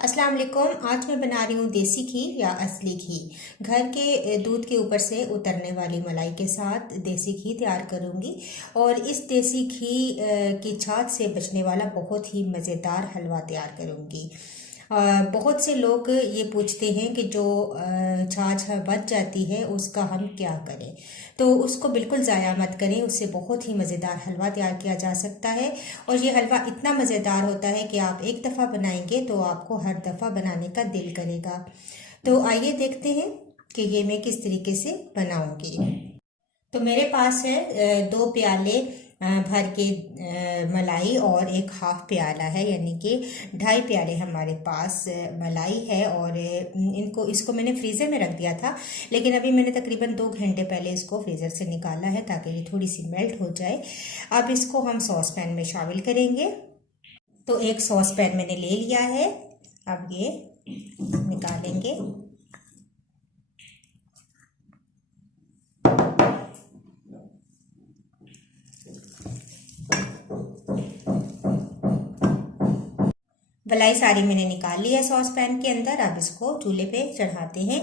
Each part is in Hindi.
अस्सलाम वालेकुम। आज मैं बना रही हूँ देसी घी या असली घी। घर के दूध के ऊपर से उतरने वाली मलाई के साथ देसी घी तैयार करूँगी। और इस देसी घी की छाछ से बचने वाला बहुत ही मज़ेदार हलवा तैयार करूँगी। बहुत से लोग ये पूछते हैं कि जो छाछ बच जाती है उसका हम क्या करें। तो उसको बिल्कुल ज़ाया मत करें, उससे बहुत ही मज़ेदार हलवा तैयार किया जा सकता है। और ये हलवा इतना मज़ेदार होता है कि आप एक दफ़ा बनाएंगे तो आपको हर दफ़ा बनाने का दिल करेगा। तो आइए देखते हैं कि ये मैं किस तरीके से बनाऊंगी। तो मेरे पास है 2 प्याले भर के मलाई और एक हाफ प्याला है, यानी कि 2.5 प्याले हमारे पास मलाई है। और इसको मैंने फ्रीज़र में रख दिया था, लेकिन अभी मैंने तकरीबन 2 घंटे पहले इसको फ्रीज़र से निकाला है ताकि ये थोड़ी सी मेल्ट हो जाए। अब इसको हम सॉस पैन में शामिल करेंगे। तो एक सॉस पैन मैंने ले लिया है, अब ये निकालेंगे। मलाई सारी मैंने निकाल ली है सॉस पैन के अंदर। अब इसको चूल्हे पे चढ़ाते हैं।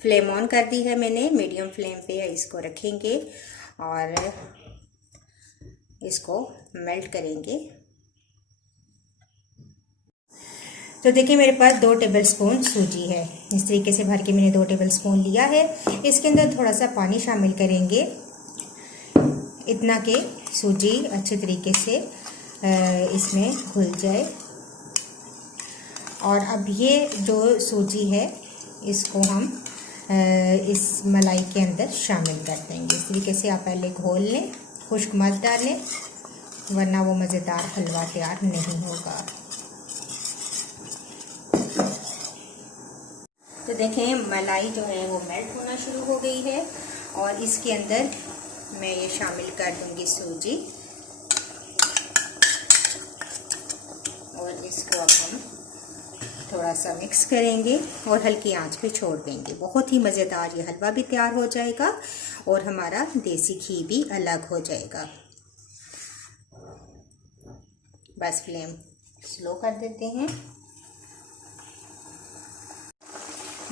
फ्लेम ऑन कर दी है मैंने, मीडियम फ्लेम पे इसको रखेंगे और इसको मेल्ट करेंगे। तो देखिए मेरे पास 2 टेबलस्पून सूजी है। इस तरीके से भर के मैंने 2 टेबलस्पून लिया है। इसके अंदर थोड़ा सा पानी शामिल करेंगे, इतना कि सूजी अच्छे तरीके से इसमें घुल जाए। और अब ये जो सूजी है इसको हम इस मलाई के अंदर शामिल कर देंगे। इस तरीके से आप पहले घोल लें, खुश्क मत डालें वरना वो मज़ेदार हलवा तैयार नहीं होगा। तो देखें मलाई जो है वो मेल्ट होना शुरू हो गई है और इसके अंदर मैं ये शामिल कर दूंगी सूजी। और इसको अब हम थोड़ा सा मिक्स करेंगे और हल्की आंच पे छोड़ देंगे। बहुत ही मज़ेदार ये हलवा भी तैयार हो जाएगा और हमारा देसी घी भी अलग हो जाएगा। बस फ्लेम स्लो कर देते हैं।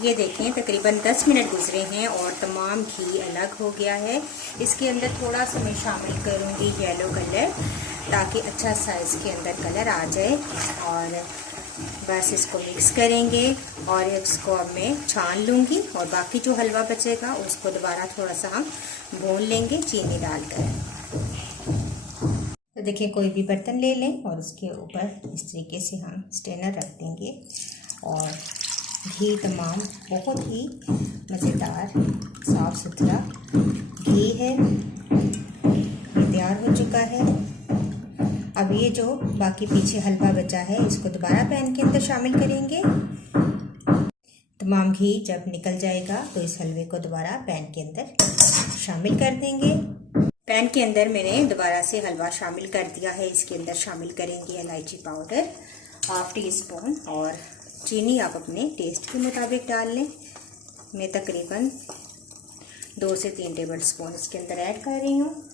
ये देखें तकरीबन 10 मिनट गुजरे हैं और तमाम घी अलग हो गया है। इसके अंदर थोड़ा सा मैं शामिल करूँगी येलो कलर, ताकि अच्छा सा इसके अंदर कलर आ जाए। और बस इसको मिक्स करेंगे और इसको अब मैं छान लूँगी और बाकी जो हलवा बचेगा उसको दोबारा थोड़ा सा हम भून लेंगे चीनी डालकर। तो देखिए कोई भी बर्तन ले लें और उसके ऊपर इस तरीके से हम स्टेनर रख देंगे और घी तमाम बहुत ही मज़ेदार साफ़ सुथरा घी है, तैयार हो चुका है। अब ये जो बाकी पीछे हलवा बचा है इसको दोबारा पैन के अंदर शामिल करेंगे। तमाम घी जब निकल जाएगा तो इस हलवे को दोबारा पैन के अंदर शामिल कर देंगे। पैन के अंदर मैंने दोबारा से हलवा शामिल कर दिया है। इसके अंदर शामिल करेंगे इलायची पाउडर 1/2 टीस्पून और चीनी आप अपने टेस्ट के मुताबिक डाल लें। मैं तकरीबन 2 से 3 टेबलस्पून इसके अंदर ऐड कर रही हूँ।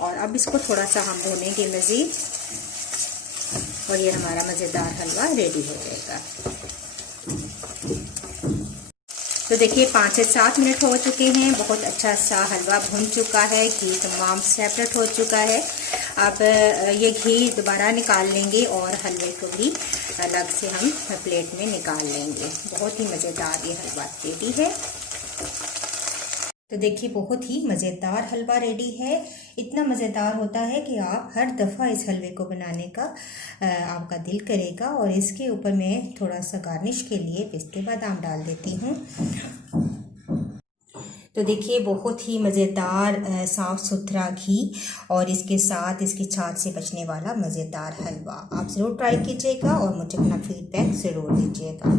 और अब इसको थोड़ा सा हम भूनेंगे मज़ीद और ये हमारा मज़ेदार हलवा रेडी हो जाएगा। तो देखिए 5 से 7 मिनट हो चुके हैं। बहुत अच्छा सा हलवा भुन चुका है, घी तमाम सेपरेट हो चुका है। अब ये घी दोबारा निकाल लेंगे और हलवे को भी अलग से हम प्लेट में निकाल लेंगे। बहुत ही मज़ेदार ये हलवा रेडी है। तो देखिए बहुत ही मज़ेदार हलवा रेडी है। इतना मज़ेदार होता है कि आप हर दफ़ा इस हलवे को बनाने का आपका दिल करेगा। और इसके ऊपर मैं थोड़ा सा गार्निश के लिए पिस्ते बादाम डाल देती हूँ। तो देखिए बहुत ही मज़ेदार साफ़ सुथरा घी और इसके साथ इसकी छाछ से बचने वाला मज़ेदार हलवा। आप ज़रूर ट्राई कीजिएगा और मुझे अपना फीडबैक ज़रूर दीजिएगा।